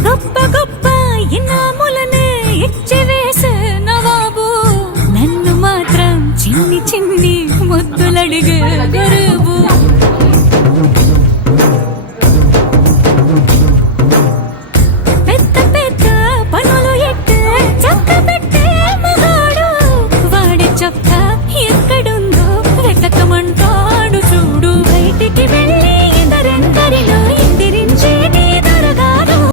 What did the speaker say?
గొప్ప గొప్ప ఇనాములనే ఇచ్చివేసే నవాబు నన్ను మాత్రం చిన్ని చిన్ని ముద్దులడిగే గురు